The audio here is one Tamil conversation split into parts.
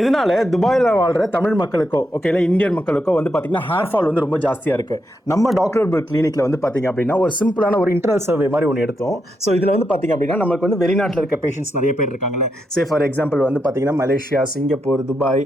எதனால துபாயில் வாழ்ற தமிழ் மக்களுக்கோ ஓகேல இந்தியன் மக்களுக்கோ வந்து பார்த்தீங்கன்னா ஹேர் ஃபால் வந்து ரொம்ப ஜாஸ்தியாக இருக்கு. நம்ம டாக்டர் கிளினிக்ல வந்து பார்த்தீங்க அப்படின்னா ஒரு சிம்பிளான ஒரு இன்டர்னல் சர்வே மாதிரி ஒன்று எடுத்தோம். ஸோ இதில் வந்து பார்த்தீங்க அப்படின்னா நமக்கு வந்து வெளிநாட்டில் இருக்க பேஷண்ட்ஸ் நிறைய பேர் இருக்காங்கல்ல. சே ஃபார் எக்ஸாம்பிள் வந்து பார்த்தீங்கன்னா மலேசியா, சிங்கப்பூர், துபாய்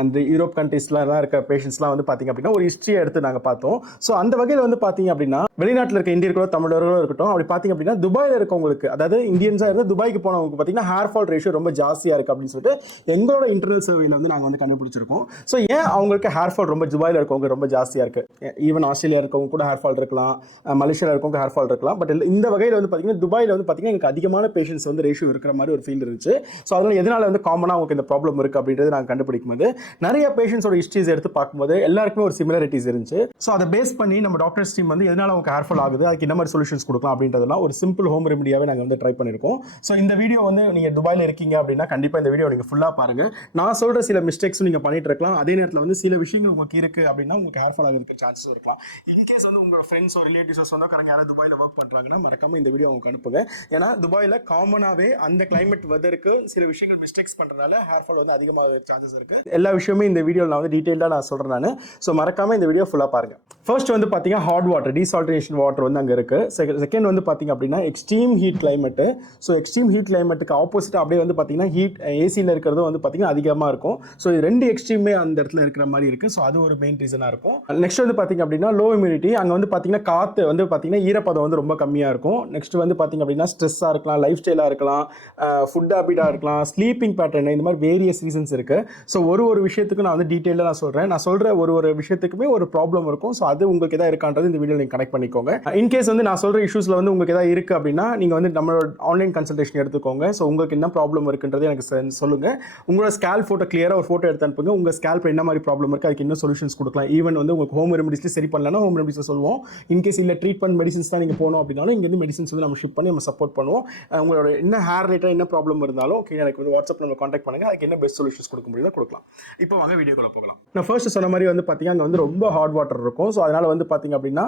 அந்த யூரோப் கண்ட்ரீஸ்லாம் இருக்க பேஷண்ட்ஸ்லாம் வந்து பார்த்தீங்க அப்படின்னா ஒரு ஹிஸ்ட்ரியை எடுத்து நாங்கள் பார்த்தோம். ஸோ அந்த வகையில் வந்து பார்த்தீங்க அப்படின்னா வெளிநாட்டில் இருக்க இந்தியர்களோ தமிழர்களோ இருக்கட்டும், அப்படி பார்த்தீங்க அப்படின்னா துபாயில் இருக்கவங்களுக்கு, அதாவது இந்தியன்ஸாக இருந்து துபாய்க்கு போனவங்களுக்கு பார்த்தீங்கன்னா ஹேர் ஃபால் ரேஷியோ ரொம்ப ஜாஸ்தியாக இருக்குது அப்படின்னு சொல்லிட்டு எங்களோட இன்டர்னல் சர்வேல வந்து நாங்கள் வந்து கண்டுபிடிச்சிருக்கோம். ஸோ ஏன் அவங்களுக்கு ஹேர் ஃபால் ரொம்ப துபாயில் இருக்கவங்க ரொம்ப ஜாஸ்தியாக இருக்குது, ஈவன் ஆஸ்திரேலியா இருக்கவங்க கூட ஹேர் ஃபால் இருக்கலாம், மலேசியாவில் இருக்கவங்க ஹேர் ஃபால் இருக்கலாம். பட் இந்த வகையில் வந்து பார்த்தீங்கன்னா துபாயில் வந்து பார்த்தீங்கன்னா எனக்கு அதிகமான பேஷன்ஸ் வந்து ரேஷியோ இருக்கிற மாதிரி ஒரு ஃபீல் இருந்துச்சு. ஸோ அதனால் எதனால் வந்து காமனாக அவங்களுக்கு இந்த ப்ராப்ளம் இருக்குது அப்படின்றது நாங்கள் கண்டுபிடிக்கும் போது நிறைய பேஷன்ஸோட ஹிஸ்ட்ரிஸ் எடுத்து பார்க்கும்போது எல்லாருக்குமே ஒரு சிமிலாரிட்டிஸ் இருந்துச்சு. ஸோ அதை பேஸ் பண்ணி நம்ம டாக்டர்ஸ் டீம் வந்து எதனால் அவங்க ஹேர் ஃபால் ஆகுது, அதுக்கு என்ன மாதிரி சொல்யூஷன்ஸ் கொடுக்கலாம் அப்படின்றதெல்லாம் ஒரு சிம்பிள் ஹோம் ரெமடியாகவே நாங்கள் வந்து ட்ரை பண்ணியிருக்கோம். ஸோ இந்த வீடியோ வந்து நீங்கள் துபாயில் இருக்கீங்க அப்படின்னா கண்டிப்பாக இந்த வீடியோ நீங்கள் ஃபுல்லாக பாருங்கள். நான் சொல்கிற சில மிஸ்டேக்ஸும் நீங்கள் பண்ணிட்டு இருக்கலாம். அதே நேரத்தில் வந்து சில விஷயங்கள் உங்களுக்கு இருக்குது அப்படின்னா உங்களுக்கு ஹேர் ஃபால் ஆகிறதுக்கு சான்சஸ் இருக்கலாம். இன்கேஸ் வந்து உங்களோட ஃப்ரெண்ட்ஸோ ரிலேட்டிவ்ஸோ சொந்தக்காரங்க யாராவது துபாயில் ஒர்க் பண்ணுறாங்கன்னா மறக்காம இந்த வீடியோ உங்களுக்கு அனுப்புங்க. ஏன்னா துபாயில் காமனாகவே அந்த கிளைமேட் வெதருக்கு சில விஷயங்கள் மிஸ்டேக்ஸ் பண்ணுறதுனால ஹேர் ஃபால் வந்து அதிகமாக சான்சஸ் இருக்குது. எல்லா விஷயமே இந்த வீடியோவில் நான் வந்து டீட்டெயிலாக நான் சொல்கிறேன் நான். ஸோ மறக்காம இந்த வீடியோ ஃபுல்லாக பாருங்கள். ஃபர்ஸ்ட் வந்து பார்த்தீங்கன்னா ஹாட் வாட்டர், டீசால்டேஷன் வாட்டர் வந்து அங்கே இருக்குது. செகண்ட் வந்து பார்த்தீங்க அப்படின்னா extreme heat climate. So extreme heat கிளைமேட்டுக்கு ஆப்போசிட் அப்படியே வந்து பார்த்தீங்கன்னா ஹீட் ஏசியில் இருக்கிறதும் வந்து பார்த்தீங்கன்னா அதிகமாக இருக்கும். ஸோ இது ரெண்டு எக்ஸ்ட்ரீமே அந்த இடத்துல இருக்கிற மாதிரி இருக்குது. ஸோ அது ஒரு மெயின் ரீசனாக இருக்கும். நெக்ஸ்ட் வந்து பார்த்தீங்க அப்படின்னா லோ ஹியூமிடிட்டி. அங்கே வந்து பார்த்தீங்கன்னா காற்று வந்து பார்த்தீங்கன்னா ஈரப்பதம் வந்து ரொம்ப கம்மியாக இருக்கும். நெக்ஸ்ட் வந்து பார்த்தீங்க அப்படின்னா ஸ்ட்ரெஸ்ஸாக இருக்கலாம், லைஃப் ஸ்டைலாக இருக்கலாம், ஃபுட் ஹேபிட்டாக இருக்கலாம், ஸ்லீப்பிங் பேட்டர்ன், இந்த மாதிரி வேரியஸ் ரீசன்ஸ் இருக்குது. ஸோ ஒரு விஷயத்துக்கு நான் வந்து டீட்டெயிலாக நான் சொல்கிறேன். நான் சொல்கிற ஒரு விஷயத்துக்குமே ஒரு ப்ராப்ளம் இருக்கும். ஸோ அது உங்களுக்கு எதாவது இருக்கான்றது இந்த வீடியோ நீங்கள் கனெக்ட் பண்ணிக்கோங்க. இன்கேஸ் வந்து நான் சொல்கிற இஷ்யூஸில் வந்து உங்களுக்கு எதாவது இருக்குது அப்படின்னா நீங்கள் வந்து நம்மளோட ஆன்லைன் கன்சல்டேஷன் எடுத்துக்கோங்க. ஸோ உங்களுக்கு என்ன ப்ராப்ளம் இருக்குன்றது எனக்கு சொல்லுங்கள். உங்களோட ஸ்கேல் ஃபோட்டோ கிளியராக ஒரு ஃபோட்டோ எடுத்து அனுப்புங்க. உங்கள் ஸ்கேல்ப் என்ன மாதிரி ப்ராப்ளம் இருக்குது, அதுக்கு இன்னும் சொல்யூஷன்ஸ் கொடுக்கலாம். ஈவன் வந்து உங்களுக்கு ஹோம் ரெமடிஸ்லேயே சரி பண்ணலன்னா ஹோம் ரெமடிஸில் சொல்லுவோம். இன்கேஸ் இல்லை ட்ரீட்மெண்ட் மெடிசன்ஸ் தான் நீங்கள் போகணும் அப்படின்னாலும் இங்கேருந்து மெடிசன்ஸ் வந்து நம்ம ஷிப் பண்ணி நம்ம சப்போர்ட் பண்ணுவோம். உங்களோட என்ன ஹேர் ரிலேட்டட் என்ன ப்ராப்ளம் இருந்தாலும் எனக்கு வந்து வாட்ஸ்அப் நம்ம கான்டாக்ட் பண்ணுங்கள். அதுக்கு என்ன பெஸ்ட் சொல்யூஷன்ஸ் கொடுக்க முடியுதோ கொடுக்கலாம். இப்போ வாங்க வீடியோக்குள்ள போகலாம். நான் ஃபர்ஸ்ட் சொன்ன மாதிரி வந்து பார்த்தீங்கன்னா அங்கே வந்து ரொம்ப ஹாட் வாட்டர் இருக்கும். ஸோ அதனால் வந்து பார்த்தீங்க அப்படின்னா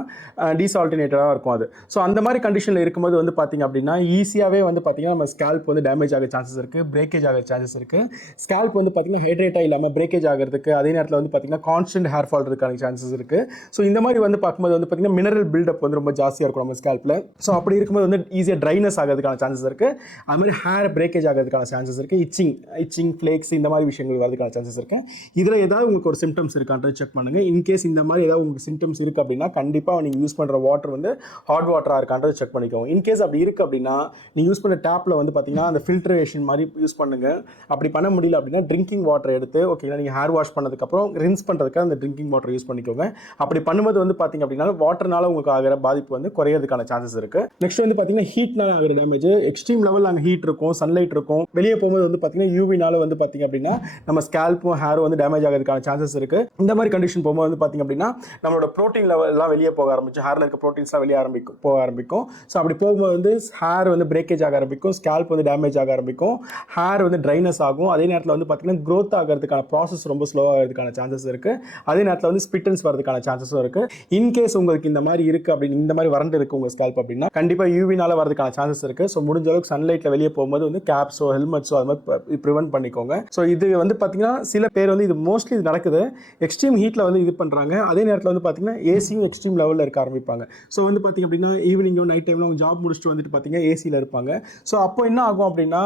டீசால்டினேட்டடாக இருக்கும் அது. ஸோ அந்த மாதிரி கண்டிஷனில் இருக்கும்போது வந்து பார்த்தீங்க அப்படின்னா ஈஸியாகவே வந்து பார்த்தீங்கன்னா நம்ம ஸ்கேல்ப் வந்து டேமேஜ் ஆக சான்சஸ் இருக்குது, பிரேக்கேஜ் ஆக சான்சஸ் இருக்குது. ஸ்கேல்ப் வந்து பார்த்தீங்கன்னா ஹைட்ரேட்டாக இல்லாமல் பிரேக்கேஜ் ஆகிறதுக்கு, அதே நேரத்தில் வந்து பார்த்தீங்கன்னா கான்ஸ்டன்ட் ஹேர் ஃபால் இருக்கான சான்சஸ் இருக்குது. ஸோ இந்த மாதிரி வந்து பார்க்கும்போது வந்து பார்த்தீங்கன்னா மினரல் பில்டப் வந்து ரொம்ப ஜாஸ்தியாக இருக்கும் நம்ம ஸ்கேல்ப்பில். ஸோ அப்படி இருக்கும்போது வந்து ஈஸியாக ட்ரைனஸ் ஆகிறதுக்கான சான்சஸ் இருக்குது. அது மாதிரி ஹேர் பிரேக்கேஜ் ஆகிறதுக்கான சான்சஸ் இருக்குது. இச்சிங் ஃப்ளேக்ஸ் இந்த மாதிரி விஷயங்கள் வரதுக்கான சான்சஸ் இருக்குது. இதில் ஏதாவது உங்களுக்கு ஒரு சிம்டம்ஸ் இருக்கான்றது செக் பண்ணுங்கள். இன்கேஸ் இந்த மாதிரி ஏதாவது உங்களுக்கு சிம்டம்ஸ் இருக்குது அப்படின்னா கண்டிப்பாக நீங்கள் யூஸ் பண்ணுற வாட்டர் வந்து ஹாட் வாட்டராக இருக்கான்றது செக் பண்ணிக்கோங்க. இன்கேஸ் அப்படி இருக்குது அப்படின்னா நீங்கள் யூஸ் பண்ண டேப்பில் வந்து பார்த்தீங்கன்னா அந்த ஃபில்ட்ரேஷன் மாதிரி யூஸ் பண்ணுங்கள். அப்படி பண்ண முடியல அப்படின்னா ட்ரிங்கிங் வாட்டர் எடுத்து ஓகேங்களா, நீங்கள் ஹேர் வாஷ் பண்ணதுக்கப்புறம் ரின்ஸ் பண்ணுறதுக்கு அந்த ட்ரிங்கிங் வாட்டர் யூஸ் பண்ணிக்கோங்க. அப்படி பண்ணும்போது வந்து பார்த்தீங்க அப்படின்னா வாட்டர்னால உங்களுக்கு ஆகிற பாதிப்பு வந்து குறையிறதுக்கான சான்சஸ் இருக்குது. நெக்ஸ்ட் வந்து பார்த்தீங்கன்னா ஹீட்னால ஆகிற டேமேஜ், எக்ஸ்ட்ரீம் லெவலில் அங்கே ஹீட் இருக்கும், சன்லைட் இருக்கும். வெளியே போகும்போது வந்து பார்த்தீங்கன்னா யூவினால வந்து பார்த்தீங்க அப்படின்னா நம்ம ஸ்கேல்ப்பும் ஹேரும் வந்து டேமேஜ் ஆகிறதுக்கான சான்சஸ் இருக்குது. இந்த மாதிரி கண்டிஷன் போகும்போது வந்து பார்த்தீங்க அப்படின்னா நம்மளோட ப்ரோட்டீன் லெவல் எல்லாம் வெளியே போக ஆரம்பிச்சு, ஹேரில் இருக்க ப்ரோட்டீன்ஸ்லாம் வெளியே போக ஆரம்பிக்கும். ஸோ அப்படி போகும்போது வந்து ஹேர் வந்து பிரேக்கேஜ் ஆக ஆரம்பிக்கும், ஸ்கேல்ப் வந்து டேமேஜ் ஆக ஆரம்பிக்கும், ஹேர் வந்து ட்ரைனஸ் ஆகும். அதே நேரத்தில் வந்து பார்த்தீங்கன்னா க்ரோத் ஆகிறதுக்கான ப்ராசஸ் ரொம்ப ஸ்லோவாக ஆகிறதுக்கான சான்சஸ் இருக்குது. அதே நேரத்தில் வந்து ஸ்பிட்டன்ஸ் வரதுக்கான சான்சஸும் இருக்குது. இன்கேஸ் உங்களுக்கு இந்த மாதிரி இருக்குது அப்படின்னு, இந்த மாதிரி வறண்டு இருக்குது உங்கள் ஸ்கேல்ப் அப்படின்னா கண்டிப்பாக யூவினால வரதுக்கான சான்சஸ் இருக்குது. ஸோ முடிஞ்ச அளவுக்கு சன்லைட்டில் வெளியே போகும்போது வந்து கேப்ஸோ ஹெல்மெட்ஸோ அது மாதிரி ப்ரிவென்ட் பண்ணிக்கோங்க. ஸோ இது வந்து பார்த்தீங்கன்னா சில பேர் வந்து இது மோஸ்ட்லி இது நடக்குது, எக்ஸ்ட்ரீம் ஹீட்டில் வந்து இது பண்ணுறாங்க. அதே நேரத்தில் வந்து பார்த்தீங்கன்னா ஏசியும் எக்ஸ்ட்ரீம் லெவலில் இருக்க ஆரம்பிப்பாங்க. ஸோ வந்து பார்த்தீங்க அப்படின்னா ஈவினிங்கோ நைட் டைமில் அவங்க ஜாப் முடிச்சுட்டு வந்துட்டு பார்த்தீங்கன்னா ஏசியில் இருப்பாங்க. ஸோ அப்போ என்ன ஆகும் அப்படின்னா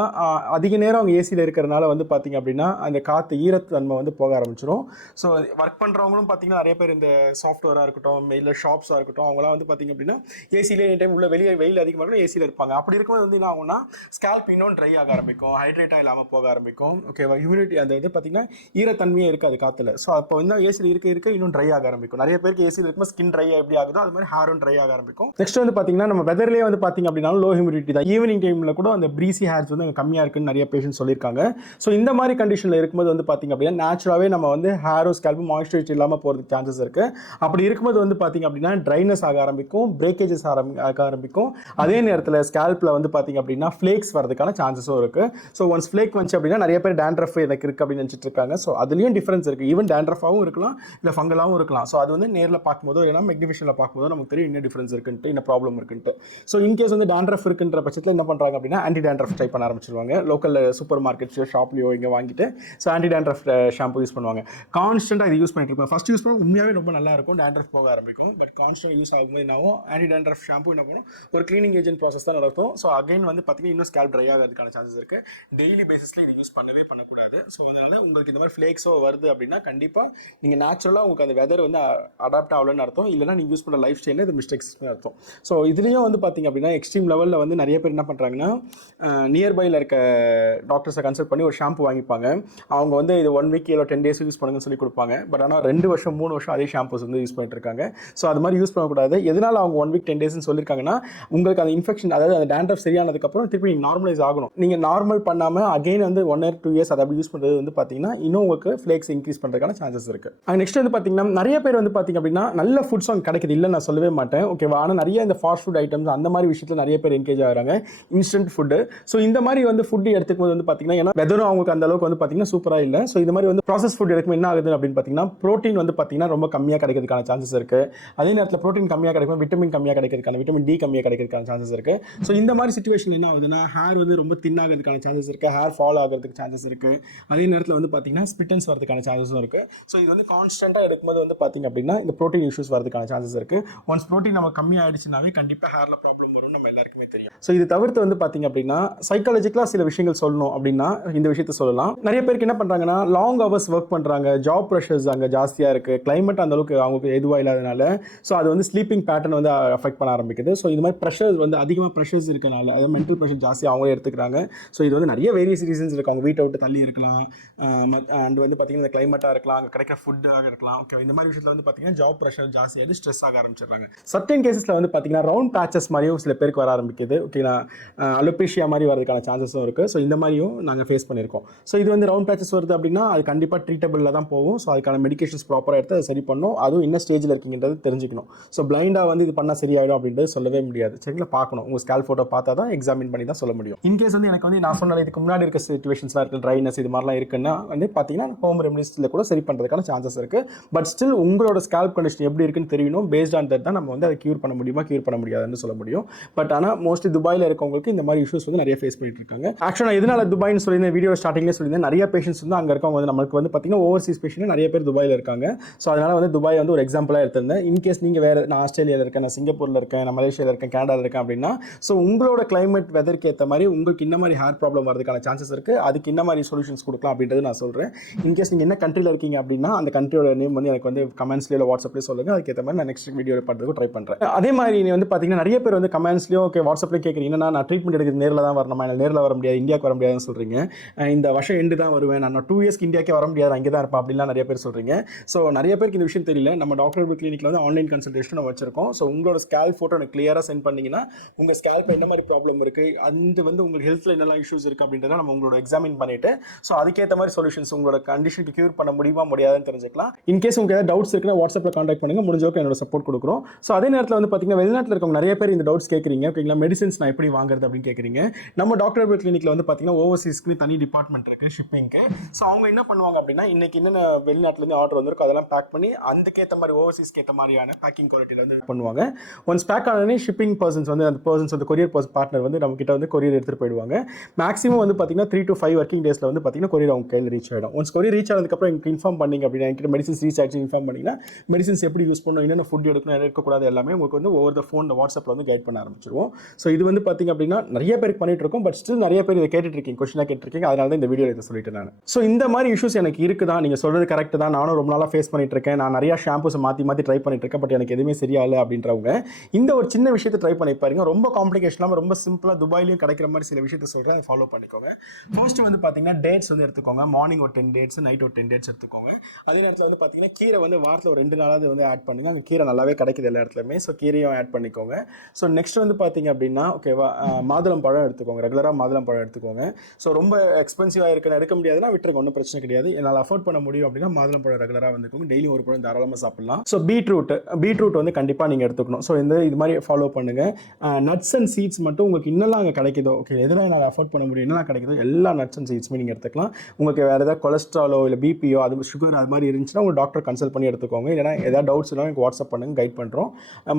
அதிக நேரம் அவங்க ஏசியில் இருக்கிறதுனால வந்து பார்த்தீங்க அப்படின்னா அந்த காற்று ஈரத்தன்மை வந்து போக ஆரம்பிச்சிடும். ஸோ ஒர்க் பண்ணுறவங்களும் பார்த்தீங்கன்னா நிறைய பேர் இந்த சாஃப்ட்வேராக இருக்கட்டும், இல்லை ஷாப்ஸாக இருக்கட்டும், அவங்களாம் வந்து பார்த்தீங்க அப்படின்னா ஏசியிலே டைம் உள்ள வெளியே வெயில் அதிகமாக இருக்கும், ஏசியில் இருப்பாங்க. அப்படி இருக்கும்போது வந்து என்ன ஆகும்னா ஸ்கேல்ப் இன்னும் ட்ரை ஆக ஆரம்பிக்கும், ஹைட்ரேட்டாக இல்லாமல் போக ஆரம்பிக்கும். ஓகேவா, ஹியூமிடிட்டி அந்த இது பார்த்தீங்கன்னா ஈரத்தன்மையே இருக்காது காற்றுல. ஸோ அப்போ வந்து ஏசியில் இருக்க இன்னும் ட்ரை ஆக ஆரம்பிக்கும். நிறைய பேருக்கு ஏசியில் இருக்கும்போது ஸ்கின் ட்ரை எப்படி ஆகுதோ அது மாதிரி ஹேரும் ட்ரை ஆக ஆரம்பிக்கும். நெக்ஸ்ட் வந்து பார்த்தீங்கன்னா நம்ம வெதர்லேயே வந்து பார்த்தீங்க அப்படின்னா லோ ஹியூமிடிட்டி தான். ஈவினிங் டைமில் கூட அந்த ப்ரீசி ஹேர்ஸ் வந்து கம்மியாக இருக்குன்னு நிறைய பேஷண்ட் சொல்லியிருக்காங்க. ஸோ இந்த மாதிரி கண்டிஷனில் இருக்கும்போது வந்து பார்த்தீங்க அப்படின்னா நேச்சுரலாகவே நம்ம வந்து ஹேரும் ஸ்கேல்ப்பும் மாய்ஸ்சரைசர் இல்லாமல் போகிறதுக்கு சான்சஸ் இருக்குது. அப்படி இருக்கும்போது வந்து பார்த்தீங்க அப்படின்னா ட்ரைனஸ் ஆக ஆரம்பிக்கும், பிரேக்கேஜஸ் ஆக ஆரம்பிக்கும். அதே நேரத்தில் ஸ்கேல்ப்பில் வந்து பார்த்தீங்க அப்படின்னா ஃப்ளேக்ஸ் வரதுக்கான சான்சஸும் இருக்குது. ஸோ ஒன்ஸ் ஃப்ளேக் வந்துச்சு அப்படின்னா நிறைய பேர் டேண்ட்ரஃப் எனக்கு இருக்குது அப்படின்னு நினச்சிட்டு இருக்காங்க. ஸோ அதுலேயும் டிஃப்ரென்ஸ் இருக்குது. ஈவன் டேண்ட்ரஃபாகவும் இருக்கலாம், இல்லை ஃபங்கலாகவும் இருக்கலாம். ஸோ அது வந்து நேரில் பார்க்கும்போது இல்லைனா மெக்னிஃபிஷனில் பார்க்கும்போது நமக்கு தெரியும் என்ன டிஃப்ரென்ஸ் இருக்குன்ட்டு, என்ன ப்ராப்ளம் இருக்குன்ட்டு. ஸோ இன்கேஸ் வந்து டேண்ட்ரஃப் இருக்குன்ற பட்சத்தில் என்ன பண்ணுறாங்க அப்படின்னா ஆன்டி டேண்ட்ரஃப் ட்ரை பண்ண ஆரம்பிச்சிருவாங்க. லோக்கல் சூப்பர் மார்க்கெட்ஸோ ஷாப்லையோ இங்கே வாங்கிட்டு சொல்லிட்டு so anti dandruff shampoo use பண்ணுவாங்க. கான்ஸ்டன்ட்டாக இது யூஸ் பண்ணிட்டு இருப்பேன். ஃபஸ்ட் யூஸ் பண்ண உண்மையாகவே ரொம்ப நல்லா இருக்கும், டேண்ட்ரஃப் போக ஆரம்பிக்கும். பட் கான்ஸ்டன்ட் யூஸ் ஆகும்போது என்னாகும், ஆன்டி டேண்ட்ரஃப் ஷாம்பு என்ன பண்ணும், ஒரு க்ளீனிங் ஏஜென்ட் ப்ராசஸ் தான் நடக்கும். ஸோ அகைன் வந்து பார்த்தீங்கன்னா இன்னும் ஸ்கேல்ப் ட்ரை ஆகிறதுக்கான சான்சஸ் இருக்குது. டெய்லி பேசிஸில் இது யூஸ் பண்ணக்கூடாது. ஸோ அதனால் உங்களுக்கு இந்த மாதிரி ஃப்ளேக்ஸோ வருது அப்படின்னா கண்டிப்பாக நீங்கள் நேச்சுரலாக உங்களுக்கு அந்த வெதர் வந்து அடாப்ட் ஆகலன்னு அர்த்தம், இல்லைனா நீங்கள் யூஸ் பண்ணுற லைஃப் ஸ்டைலில் இது மிஸ்டேக்ஸ்னு அர்த்தம். ஸோ இதுலேயும் வந்து பார்த்தீங்க அப்படின்னா எக்ஸ்ட்ரீம் லெவலில் வந்து நிறைய பேர் என்ன பண்ணுறாங்கன்னா நியர்பையில் இருக்க டாக்டர்ஸை கன்சல்ட் பண்ணி ஒரு ஷாம்பு வாங்கிப்பாங்க. அவங்க வந்து இது 1 வீக் இல்லை 10 டேஸ் யூஸ் பண்ணுங்கன்னு சொல்லி கொடுப்பாங்க. பட் ஆனால் 2 வருஷம் 3 வருஷம் அதே ஷாம்பூஸ் வந்து யூஸ் பண்ணிட்டு இருக்காங்க. ஸோ அது மாதிரி யூஸ் பண்ணக்கூடாது. எதனால் அவங்க 1 வீக் 10 டேஸ்ன்னு சொல்லியிருக்காங்கன்னா உங்களுக்கு அந்த இன்ஃபெக்ஷன், அதாவது அந்த டேண்ட்ரஃப் சரியானதுக்கப்புறம் திருப்பி நீங்கள் நார்மலைஸ் ஆகணும். நீங்கள் நார்மல் பண்ணாமல் அகைன் வந்து 1 or 2 இயர்ஸ் அதை அப்படி யூஸ் பண்ணுறது வந்து பார்த்தீங்கன்னா இன்னும் உங்களுக்கு ஃப்ளேக்ஸ் இன்க்ரீஸ் பண்ணுறதுக்கான சான்சஸ் இருக்குது. அண்ட் நெக்ஸ்ட் வந்து பார்த்தீங்கன்னா நிறைய பேர் வந்து பார்த்தீங்க அப்படின்னா நல்ல ஃபுட்ஸ் அங்கே கிடைக்குது, இல்லை நான் சொல்லவே மாட்டேன், ஓகேவா. ஆனால் நிறைய இந்த ஃபாஸ்ட் ஃபுட் ஐட்டம்ஸ் அந்த மாதிரி விஷயத்தில் நிறைய பேர் என்கேஜ் ஆகிறாங்க, இன்ஸ்டன்ட் ஃபுட்டு. ஸோ இந்த மாதிரி வந்து ஃபுட் எடுத்துக்கும் போது வந்து பார்த்தீங்கன்னா ஏன்னா வெதரும் அவங்களுக்கு அந்த அளவுக்கு வந்து பார்த்தீங்கன்னா சூப்பராக இல்லை. ஸோ இந்த மாதிரி வந்து ப்ராசஸ் ஃபுட் எடுக்கும் என்ன ஆகுது அப்படின்னு பார்த்தீங்கன்னா ப்ரோட்டீன் வந்து பார்த்தீங்கன்னா ரொம்ப கம்மியாக கிடைக்கிறதுக்கான சான்சஸ் இருக்குது. அதே நேரத்தில் ப்ரோட்டீன் கம்மியாக கிடைக்கும், விட்டமின் கம்மியாக கிடைக்கிறதுக்கான, விட்டமின் டி கம்மியாக கிடைக்கிறதுக்கான சான்சஸ் இருக்குது. ஸோ இந்த மாதிரி சிச்சுவேஷன் என்ன ஆகுதுன்னா ஹேர் வந்து ரொம்ப தின் ஆகிறதுக்கான சான்சஸ் இருக்குது, ஹேர் ஃபால் ஆகிறதுக்கு சான்சஸ் இருக்குது. அதே நேரத்தில் வந்து பார்த்தீங்கன்னா ஸ்பிட்டன்ஸ் வரதுக்கான சான்சஸும் இருக்குது. ஸோ இது வந்து கான்ஸ்டன்ட்டாக எடுக்கும்போது வந்து பார்த்தீங்க அப்படின்னா இந்த ப்ரோட்டீன் இஷ்யூஸ் வரதுக்கான சான்சஸ் இருக்குது. ஒன்ஸ் ப்ரோட்டீன் நம்ம கம்மியாகிடுச்சுனாவே கண்டிப்பாக ஹேரில் ப்ராப்ளம் வரும், நம்ம எல்லாருக்குமே தெரியும். ஸோ இது தவிர்த்து வந்து பார்த்தீங்க அப்படின்னா சைக்காலஜிக்கலாக சில விஷயங்கள் சொல்லணும் அப்படின்னா இந்த விஷயத்த சொல்லலாம். நிறைய பேருக்கு என்ன பண்ணுறாங்கன்னா லாங் ஹவர்ஸ் ஒர்க் பண்ணுறாங்க, ஜாப் ப்ரெஷர்ஸ் அங்கே ஜாஸ்தியாக இருக்குது, கிளைமேட் அந்த அளவுக்கு அவங்களுக்கு எதுவாக இல்லாதனால ஸோ அது வந்து ஸ்லீப்பிங் பேட்டர்ன் வந்து அஃபெக்ட் பண்ண ஆரம்பிக்குது. ஸோ இது மாதிரி ப்ரெஷர்ஸ் வந்து அதிகமாக ப்ரெஷர்ஸ் இருக்கனால, அதாவது மென்டல் ப்ரெஷர் ஜாஸ்தி அவங்களே எடுத்துக்கிறாங்க. ஸோ இது வந்து நிறைய வேரியஸ் ரீசன்ஸ் இருக்குது. அவங்க வீட்டை விட்டு தள்ளி இருக்கலாம், அண்ட் வந்து பார்த்தீங்கன்னா இந்த கிளைமேட்டாக இருக்கலாம், அங்கே கிடைக்கிற ஃபுட்டாக இருக்கலாம், ஓகே. இந்த மாதிரி விஷயத்தில் வந்து பார்த்தீங்கன்னா ஜாப் ப்ரெஷர் ஜாஸ்தியாகி ஸ்ட்ரெஸ் ஆக ஆரம்பிச்சிடுறாங்க. சர்டன் கேஸில் வந்து பார்த்தீங்கன்னா ரவுண்ட் பேச்சஸ் மாதிரியும் சில பேருக்கு வர ஆரம்பிக்குது, ஓகேங்களா. அலோபேஷியா மாதிரி வரதுக்கான சான்சஸும் இருக்குது. ஸோ இந்த மாதிரியும் நாங்கள் ஃபேஸ் பண்ணியிருக்கோம். ஸோ இது வந்து ரவுண்ட் பேச்சஸ் வருது அப்படின்னா அது கண்டிப்பாக ட்ரீட்டபிளில் தான் போகும். ஸோ அதுக்கான மெடிகேஷன்ஸ் ப்ராப்பராக எடுத்து அதை சரி பண்ணணும். அதுவும் என்ன ஸ்டேஜில் இருக்கீங்கன்றது தெரிஞ்சுக்கணும். ஸோ பிளைண்டாக வந்து இது பண்ணால் சரியாயிடும் அப்படின்றது சொல்லவே முடியாது, சரிங்களா. பார்க்கணும், உங்கள் ஸ்கேல் ஃபோட்டோ பார்த்தா தான் எக்ஸாமின் பண்ணி தான் சொல்ல முடியும். இன்கேஸ் வந்து எனக்கு வந்து நான் சொன்ன இதுக்கு முன்னாடி இருக்க சிச்சுவேஷன்ஸ்லாம் இருக்குது, ட்ரைனஸ் இது மாதிரிலாம் இருக்குன்னா வந்து பார்த்தீங்கன்னா ஹோம் ரெமடிஸில் கூட சரி பண்ணுறதுக்கான சான்சஸ் இருக்குது. பட் ஸ்டில் உங்களோட ஸ்கேல்ப் கண்டிஷன் எப்படி இருக்குன்னு தெரியணும். பேஸ்ட் ஆன் தட் தான் நம்ம வந்து அதை க்யூர் பண்ண முடியுமா க்யூர் பண்ண முடியாதுன்னு சொல்ல முடியும். பட் ஆனால் மோஸ்ட்லி துபாயில் இருக்கவங்களுக்கு இந்த மாதிரி இஷ்யூஸ் வந்து நிறைய ஃபேஸ் பண்ணிட்டு இருக்காங்க. ஆக்சுவலாக எதனால துபாய்னு சொல்லியிருந்தேன், வீடியோ ஸ்டார்டிங்லேயே சொல்லியிருந்தேன், நிறைய பேஷன்ஸ் வந்து அங்கே இருக்கவங்க வந்து நம்மளுக்கு வந்து பார்த்தீங்கன்னா ஓவர்சீஸ் பேஷண்ட் நிறைய பேர் துபாயில் இருக்காங்க. ஸோ அதனால் வந்து துபாய் வந்து ஒரு எக்ஸாம்பிளாக எடுத்திருந்தேன். இன்கேஸ் நீங்கள் வேறு, நான் ஆஸ்திரேலியாவில் இருக்கேன், நான் சிங்கப்பூரில் இருக்கேன், நான் மலேசியாவில் இருக்கேன், கனடாவில் இருக்கேன் அப்படின்னா ஸோ உங்களோட கிளைமேட் வெதருக்கு ஏற்ற மாதிரி உங்களுக்கு இந்த மாதிரி ஹேர் ப்ராப்ளம் வரதுக்கான சான்சஸ் இருக்குது. அதுக்கு இந்த மாதிரி சொல்யூஷன்ஸ் கொடுக்கலாம் அப்படின்றது நான் சொல்கிறேன். இன்கேஸ் நீங்கள் என்ன கண்ட்ரியில் இருக்கீங்க அப்படின்னா அந்த கண்ட்ரியோட நேம் வந்து எனக்கு வந்து கமெண்ட்ஸ்லேயோ இல்லை வாட்ஸ்அப்லேயே சொல்லுங்கள். அதுக்கேற்ற மாதிரி நான் நெக்ஸ்ட் வீடியோவில் பண்ணுறதுக்கு ட்ரை பண்ணுறேன். அதே மாதிரி நீ வந்து பார்த்தீங்கன்னா நிறைய பேர் வந்து கமெண்ட்ஸ்லேயோ ஓகே வாட்ஸ்அப்லேயே கேட்குறீங்க, நான் ட்ரீட்மெண்ட் எடுக்கிறது நேரில் தான் வரணுமா, எனக்கு நேரில் வர முடியாது, இந்தியாவுக்கு வர முடியாதுன்னு சொல்கிறீங்க. இந்த வருஷம் எண்டு தான் வருவேன், நான் 2 இயர்ஸ்க்கு இந்தியாவுக்கே வர முடியாது, அங்கே தான் இருப்பேன் அப்படின்லாம் நிறைய பேர் சொல்கிறீங்க. ஸோ நிறைய பேருக்கு இந்த விஷயம் தெரியல. நம்ம டாக்டர் கிளினிக்கில் வந்து ஆன்லைன் கன்சல்டேஷன் வச்சிருக்கோம். ஸோ உங்களோட ஸ்கேல்ப் ஃபோட்டோ எனக்கு கிளியராக சென்ட் பண்ணிங்கன்னா உங்கள் ஸ்கேல்ப் என்ன மாதிரி ப்ராப்ளம் இருக்குது, அந்த வந்து உங்களுக்கு ஹெல்த்தில் என்னெல்லாம் இஷ்யூஸ் இருக்குது அப்படின்றத நம்ம உங்களோட எக்ஸாமின் பண்ணிவிட்டு ஸோ அதுக்கேற்ற மாதிரி சொல்யூஷன்ஸ் உங்களோட கண்டிஷனுக்கு க்யூர் பண்ண முடியுமா முடியாதுன்னு தெரிஞ்சுக்கலாம். இன்கேஸ் உங்களுக்கு ஏதாவது டவுட்ஸ் இருக்குன்னா வாட்ஸ்அப்பில் கான்டாக்ட் பண்ணுங்கள், முடிஞ்சவங்க என்னோட சப்போர்ட் கொடுக்குறோம். ஸோ அதே நேரத்தில் வந்து பார்த்தீங்கன்னா வெளிநாட்டில் இருக்கவங்க நிறைய பேர் இந்த டவுட்ஸ் கேட்குறீங்க, ஓகேங்களா. மெடிசன்ஸ் நான் எப்படி வாங்குறது அப்படின்னு கேட்குறீங்க. நம்ம டாக்டர் கிளினிக்கில் வந்து பார்த்தீங்கன்னா ஓவர்சீஸ்க்கு தனி டிபார்ட்மெண்ட் இருக்குது ஷிப்பிங்க்கு. ஸோ அவங்க என்ன பண்ணுவாங்க அப்படின்னா இன்னைக்கு என்னென்ன வெளிநாட்டிலேருந்து ஆர்டர் வந்திருக்கும் அதெல்லாம் பேக் பண்ணி அதுக்கேற்ற மாதிரி ஓவர்சீஸ்க்கு ஏற்ற மாதிரியான பேக்கிங் குவாலிட்டியில் வந்து பண்ணுவாங்க. ஒன்ஸ் பேக் ஆனே ஷிப்பிங் பர்சன்ஸ் வந்து அந்த பர்சன்ஸ் வந்து கொரியர் பார்ட்னர் வந்து நம்ம கிட்ட வந்து கொரியர் எடுத்துகிட்டு போயிடுவாங்க. மேக்ஸிமம் வந்து பார்த்தீங்கன்னா 3 to 5 ஒர்க்கிங் டேஸில் வந்து பார்த்தீங்கன்னா கொரியர் அவங்க கையில் ரீச் ஆகிடும். ஒன்ஸ் கொரியர் ரீச் ஆனதுக்கப்புறம் எனக்கு இன்ஃபார்ம் பண்ணிங்க அப்படின்னா என்கிட்ட மெடிசன்ஸ் ரீச் ஆகிடுச்சு இன்ஃபார்ம் பண்ணிங்கன்னா மெடிசன்ஸ் எப்படி யூஸ் பண்ணணும், என்னென்ன ஃபுட் எடுக்கணும், எடுக்கக்கூடாது எல்லாமே உங்களுக்கு வந்து ஓவர் த ஃபோன் வாட்ஸ்அப்பில் வந்து கைட் பண்ண ஆரம்பிச்சிருவோம். ஸோ இது வந்து பார்த்தீங்க அப்படின்னா நிறைய பேருக்கு பண்ணிட்டு இருக்கோம். பட் ஸ்டில் நிறைய பேர் இதை கேட்டுட்டு இருக்கீங்க, கொஸ்டினாக கேட்டிருக்கீங்க. அதனால தான் இந்த வீடியோவில் இதை சொல்லிட்டு நான். ஸோ இந்த மாதிரி இஷ்யூஸ் எனக்கு இருக்குதா, நீங்கள் சொல்கிறது கரெக்ட் தான், நானும் ரொம்ப நாளாக ஃபேஸ் பண்ணிட்டு இருக்கேன், நான் நிறைய ஷாம்பூஸ் மாற்றி ட்ரை பண்ணிட்டு இருக்கேன், பட் எனக்கு எதுவுமே சரியாகல அப்படின்றவங்க இந்த ஒரு சின்ன விஷயத்தை ட்ரை பண்ணி பாருங்க. ரொம்ப காம்ப்ளிகேஷன் இல்லாமல் ரொம்ப சிம்பிளாக துபாயிலையும் கிடைக்கிற மாதிரி சில விஷயத்தை சொல்கிறேன், அதை ஃபாலோ பண்ணிக்கோங்க. ஃபர்ஸ்ட் வந்து பார்த்தீங்கன்னா டேட்ஸ் வந்து எடுத்துக்கோங்க. மார்னிங் ஒரு 10 டேட்ஸ், நைட் ஒரு 10 டேட்ஸ் எடுத்துக்கோங்க. அதே நேரத்தில் வந்து பார்த்தீங்கன்னா கீரை வந்து வாரத்தில் ஒரு 2 நாளாவது வந்து ஆட் பண்ணுங்க. அங்கே கீரை நல்லாவே கிடைக்குது எல்லா இடத்துலையுமே. ஸோ கீரையும் ஆட் பண்ணிக்கோங்க. ஸோ நெக்ஸ்ட் வந்து பார்த்தீங்க அப்படின்னா ஓகேவா மாதுளம் பழம் எடுத்துக்கோங்க. ரெகுலராக மாதுளம் பழம் எடுத்துக்கோங்க. ஸோ ரொம்ப எக்ஸ்பென்சிவாக இருக்குன்னு எடுக்க முடியாதுன்னா விட்டுருங்க, ஒன்றும் பிரச்சனை கிடையாது. என்னால் அஃபோர்ட் பண்ண முடியும் அப்படின்னா மாதுளம் பழம் ரெகுலராக வந்துக்கோங்க. டெய்லி ஒரு பழம் தாராளமாக சாப்பிடலாம். ஸோ பீட்ரூட் வந்து கண்டிப்பாக நீங்கள் எடுத்துக்கணும். ஸோ இது மாதிரி ஃபாலோ பண்ணுங்கள். நட்ஸ் அண்ட் சீட்ஸ் மட்டும் உங்களுக்கு இன்னெல்லாம் அங்கே கிடைக்குதோ, ஓகே எதெல்லாம் என்னால் அஃபோர்ட் பண்ண முடியும், என்னெல்லாம் கிடைக்குதோ எல்லா நட்ஸ் அண்ட் சீட்ஸுமே நீங்கள் எடுத்துக்கலாம். உங்களுக்கு வேறு ஏதாவது கொலஸ்ட்ராலோ இல்லை பிபியோ அது சுகர் அது மாதிரி இருந்துச்சுன்னா உங்கள் டாக்டர் கன்சல்ட் பண்ணி எடுத்துக்கோங்க. இல்லைனா ஏதாவது டவுட்ஸ் இருந்தாலும் எனக்கு வாட்ஸ்அப் பண்ணுங்கள், கைட் பண்ணுறோம்.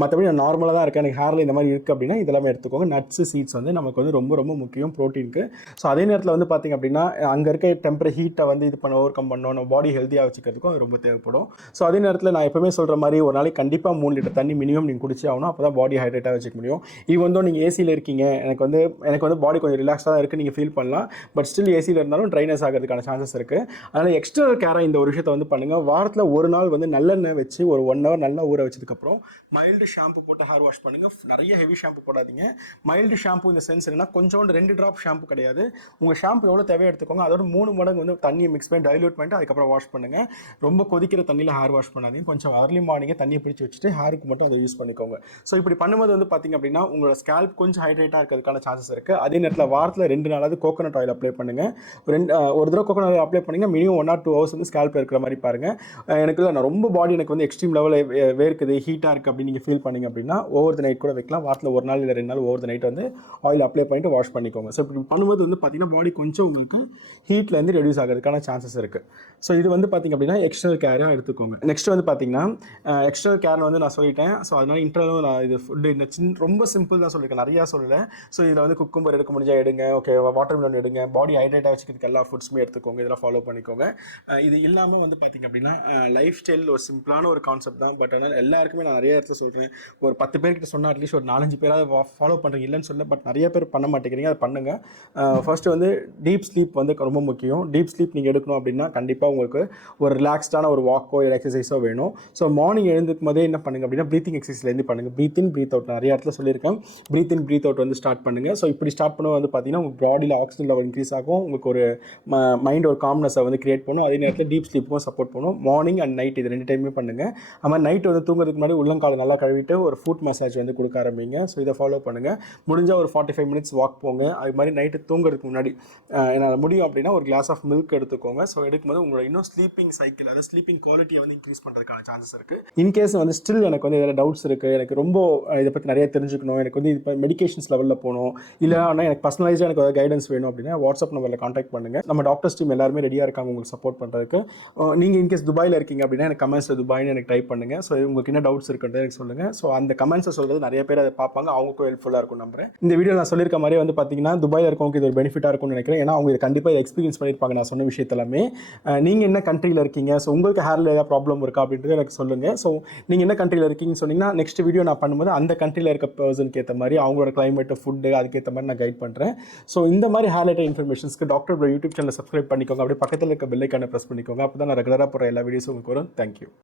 மற்றபடி நான் நார்மலாக தான் இருக்கேன், எனக்கு ஹேரில் இந்த மாதிரி இருக்குது அப்படின்னா இதெல்லாமே எடுத்துக்கோங்க. நட்ஸ் சீட்ஸ் வந்து நமக்கு வந்து ரொம்ப ரொம்ப முக்கியம் ப்ரோட்டீனுக்கு. ஸோ அதே நேரத்தில் வந்து பார்த்திங்க அப்படின்னா அங்கே இருக்க ஹீட்டை வந்து இது பண்ண ஓவர் கம் பண்ணணும், நம்ம பாடி ஹெல்த்தியாக வச்சுக்கிறதுக்கும் அது ரொம்ப தேவைப்படும். ஸோ அதே நேரத்தில் நான் எப்பவுமே சொல்கிற மாதிரி ஒரு நாளைக்கு கண்டிப்பாக 3 லிட்டர் தண்ணி மினிமம் நீங்கள் குடிச்சே ஆகணும். அப்போ தான் பாடி ஹைட்ரேட்டாக வச்சுக்க முடியும். ஈவன் தான் நீங்கள் ஏசியில் இருக்கீங்க, எனக்கு வந்து பாடி கொஞ்சம் ரிலாக்ஸாக தான் இருக்குது நீங்கள் ஃபீல் பண்ணலாம், பட் ஸ்டில் ஏசியில் இருந்தாலும் ட்ரைனஸ் ஆகிறதுக்கான சான்சஸ் இருக்குது. அதனால் எக்ஸ்டர்னல் கேராக இந்த ஒரு விஷயத்தை வந்து பண்ணுங்கள். வாரத்தில் ஒரு நாள் வந்து நல்லெண்ணெய் வச்சு ஒரு 1 hour நல்லா ஊற வச்சதுக்கப்புறம் மைல்டு ஷாம்பு போட்டு ஹேர் வாஷ் பண்ணுங்கள். நிறைய ஹெவி ஷாம்பு போடாதீங்க. மைல்டு ஷாம்பு இந்த சென்ஸ் என்னன்னா கொஞ்சோண்டு 2 ட்ராப் ஷாம்பு கிடையாது, உங்கள் ஷாம்பு எவ்வளோ தேவையை எடுத்துக்கோங்க, அதோட 3 மடங்கு வந்து தண்ணியை மிக்ஸ் பண்ணி டைல்யூட் பண்ணிட்டு அதுக்கப்புறம் வாஷ் பண்ணுங்கள். ரொம்ப கொதிக்கிற தண்ணியில் ஹேர் வாஷ் பண்ணாதீங்க. கொஞ்சம் அர்லி மார்னிங்கே தண்ணியை பிடிச்சி வச்சுட்டு ஹேருக்கு மட்டும் அதை யூஸ் பண்ணிக்கோங்க. ஸோ இப்படி பண்ணும்போது வந்து பார்த்திங்க அப்படின்னா உங்களோட ஸ்கேல்ப் கொஞ்சம் ஹைட்ரேட்டாக இருக்கிறதுக்கான சான்சஸ் இருக்குது. அதே நேரத்தில் வாரத்தில் 2 நாளாவது கோகோனட் ஆயில் அப்ளை பண்ணுங்கள். ஒரு தடவை கோகோனட் ஆயில் அப்ளை பண்ணிங்க மினிமம் 1 or 2 hours வந்து ஸ்கேல்ப் இருக்கிற மாதிரி பாருங்கள். நான் ரொம்ப பாடி எனக்கு வந்து எக்ஸ்ட்ரீம் லெவலில் வேர்க்குது, ஹீட்டாக இருக்குது அப்படின்னு நீங்கள் ஃபீல் பண்ணிங்க அப்படின்னா ஓவர் த நைட் கூட வைக்கலாம். வாரத்தில் 1 நாள் இல்லை 2 நாள் ஓவர் த நைட் வந்து ஆயில் அப்ளை பண்ணிட்டு வாஷ் பண்ணிக்கோங்க. ஸோ இப்படி பண்ணும்போது வந்து பார்த்திங்கன்னா பாடி கொஞ்சம் உங்களுக்கு ஹீட்லேருந்து ரெடியூஸ் ஆகிறதுக்கான சான்சஸ் இருக்குது. ஸோ இது வந்து பார்த்திங்க அப்படின்னா எக்ஸ்டர்னல் கேராக எடுத்துக்கோங்க. நெக்ஸ்ட் வந்து பார்த்திங்கன்னா எக்ஸ்டர்னல் கேர் வந்து நான் சொல்லிட்டேன். ஸோ அதனால் இன்டர்னலும் நான் இது ஃபுட்டு இந்த ரொம்ப சிம்பிள் தான் சொல்லியிருக்கேன், நிறையா சொல்லலை. ஸோ இதில் வந்து குக்கும்பர் எடுக்க முடிஞ்சால் எடுங்க, ஓகே, வாட்டர் மெலன் எடுங்க, பாடி ஹைட்ரேட்டாக வச்சுக்கிறதுக்கு எல்லா ஃபுட்ஸுமே எடுத்துக்கோங்க, இதெல்லாம் ஃபாலோ பண்ணிக்கோங்க. இது இல்லாமல் வந்து பார்த்திங்க அப்படின்னா லைஃப் ஸ்டைல் ஒரு சிம்பிளான ஒரு கான்செப்ட் தான், பட் ஆனால் எல்லாருக்குமே நான் நிறைய இடத்துல சொல்கிறேன். ஒரு 10 பேர்கிட்ட சொன்னால் அட்லீஸ்ட் ஒரு 4-5 பேராக ஃபாலோ பண்ணுறீங்க இல்லைன்னு சொல்ல, பட் நிறைய பேர் பண்ண மாட்டேங்கிறீங்க, அதை பண்ணுங்கள். ஃபர்ஸ்ட் வந்து டீப் ஸ்லீப் வந்து ரொம்ப முக்கியம். டீப் ஸ்லீப் நீங்கள் எடுக்கணும் அப்படின்னா கண்டிப்பாக உங்களுக்கு ஒரு ரிலாக்ஸ்டான ஒரு வாக்கோ இல்லை எக்ஸசைஸோ வேணும். ஸோ மார்னிங் எழுந்துக்கும் போதே என்ன பண்ணுங்கள் அப்படின்னா ப்ரீத்திங் எக்ஸசைஸ்லேருந்து பண்ணுங்கள். ப்ரீத் இன் ப்ரீத் அவுட் நிறைய இடத்துல சொல்லியிருக்கேன். ப்ரீத் இன் ப்ரீத் அவுட் வந்து ஸ்டார்ட் பண்ணுங்கள். ஸோ இப்படி ஸ்டார்ட் பண்ணும்போது வந்து பார்த்தீங்கன்னா உங்கள் பாடியில் ஆக்சிஜன் லெவல் இன்க்ரீஸ் ஆகும், உங்களுக்கு ஒரு மைண்ட் ஒரு காம்னஸை வந்து கிரியேட் பண்ணும். அதே நேரத்தில் டீப் ஸ்லீப்புக்கும் சப்போர்ட் பண்ணும். மார்னிங் அண்ட் நைட் இது 2 டைமே பண்ணுங்கள். அது மாதிரி நைட் வந்து தூங்குறதுக்கு முன்னாடி உள்ளங்கால் நல்லா கழுவிட்டு ஒரு ஃபுட் மசாஜ் வந்து கொடுக்க ஆரம்பிங்க. ஸோ இதை ஃபாலோ பண்ணுங்கள். முடிஞ்சால் ஒரு 45 minutes வாக் போங்க. அது மாதிரி நைட்டு தூங்குறதுக்கு முன்னாடி என்னால் முடியும் அப்படின்னா ஒரு கிளாஸ் ஆஃப் மில்க் எடுத்துக்கோங்க. ஸோ எடுக்கும்போது உங்களோட இன்னும் ஸ்லீப்பிங் சைக்கிள், அதாவது ஸ்லீப்பிங் குவாலிட்டியை வந்து இன்க்ரீஸ் பண்ணுறதுக்கான சான்சஸ் இருக்குது. இன்கேஸ் வந்து ஸ்டில் எனக்கு வந்து இதில் டவுட்ஸ் இருக்குது, எனக்கு ரொம்ப இதை பற்றி நிறைய தெரிஞ்சுக்கணும், எனக்கு வந்து இப்போ மெடிகேஷன்ஸ் லெவலில் போகணும், இல்லைனா எனக்கு பர்சனலைஸாக எனக்கு கைடன்ஸ் வேணும் அப்படின்னா வாட்ஸ்அப் நம்பரில் கான்டாக்ட் பண்ணுங்கள். நம்ம டாக்டர்ஸ் டீம் எல்லாருமே ரெடியாக இருக்காங்க உங்களுக்கு சப்போர்ட் பண்ணுறதுக்கு. நீங்கள் இன்கேஸ் துபாயில் இருக்கீங்க அப்படின்னா எனக்கு கமெண்ட்ஸில் துபாய்னு எனக்கு டைப் பண்ணுங்கள். ஸோ உங்களுக்கு என்ன டவுட்ஸ் இருக்குன்றதை எனக்கு சொல்லுங்கள். ஸோ அந்த கமெண்ட்ஸை சொல்கிறது நிறைய பேர் அதை பார்ப்பாங்க, அவங்களுக்கும் ஹெல்ப்ஃபுல்லாக இருக்கும் நம்புறேன். இந்த வீடியோ நான் சொல்லியிருக்க மாதிரி வந்து பார்த்தீங்கன்னா துபாயில் இருக்கவங்களுக்கு இது ஒரு பெனிஃபிட்டாக இருக்கும்னு நினைக்கிறேன். ஏன்னா அவங்க இதை கண்டிப்பாக எக்ஸ்பீரியன்ஸ் பண்ணியிருப்பாங்க நான் சொன்ன விஷயத்தெல்லாமே. நீங்கள் என்ன கண்ட்ரியில் இருக்கீங்க, ஸோ உங்களுக்கு ஹேரில் ஏதாவது ப்ராப்ளம் இருக்கா அப்படின்றது எனக்கு சொல்லுங்கள். ஸோ நீங்கள் என்ன கண்ட்ரியில் இருக்கீங்கன்னு சொன்னீங்கன்னா நெக்ஸ்ட் வீடியோ நான் பண்ணும்போது அந்த கண்ட்ரியில் இருக்க பர்சனுக்கு ஏற்ற மாதிரி அவங்களோட கிளைமேட்டு, ஃபுட்டு, அதுக்கேற்ற மாதிரி நான் கைட் பண்ணுறேன். ஸோ இந்த மாதிரி ஹேர் ரிலேட்டட் இன்ஃபர்மேஷன்ஸ்க்கு டாக்டர் ப்ரோ யூடியூப் சேனலை சப்ஸ்கிரைப் பண்ணிக்கோங்க. அப்படியே பக்கத்தில் இருக்க பெல் ஐக்கானை ப்ரெஸ் பண்ணிக்கோங்க. அப்போ தான் நான் ரெகுலராக போகிற எல்லா வீடியோஸும் உங்களுக்கு வரும். தேங்க்யூ.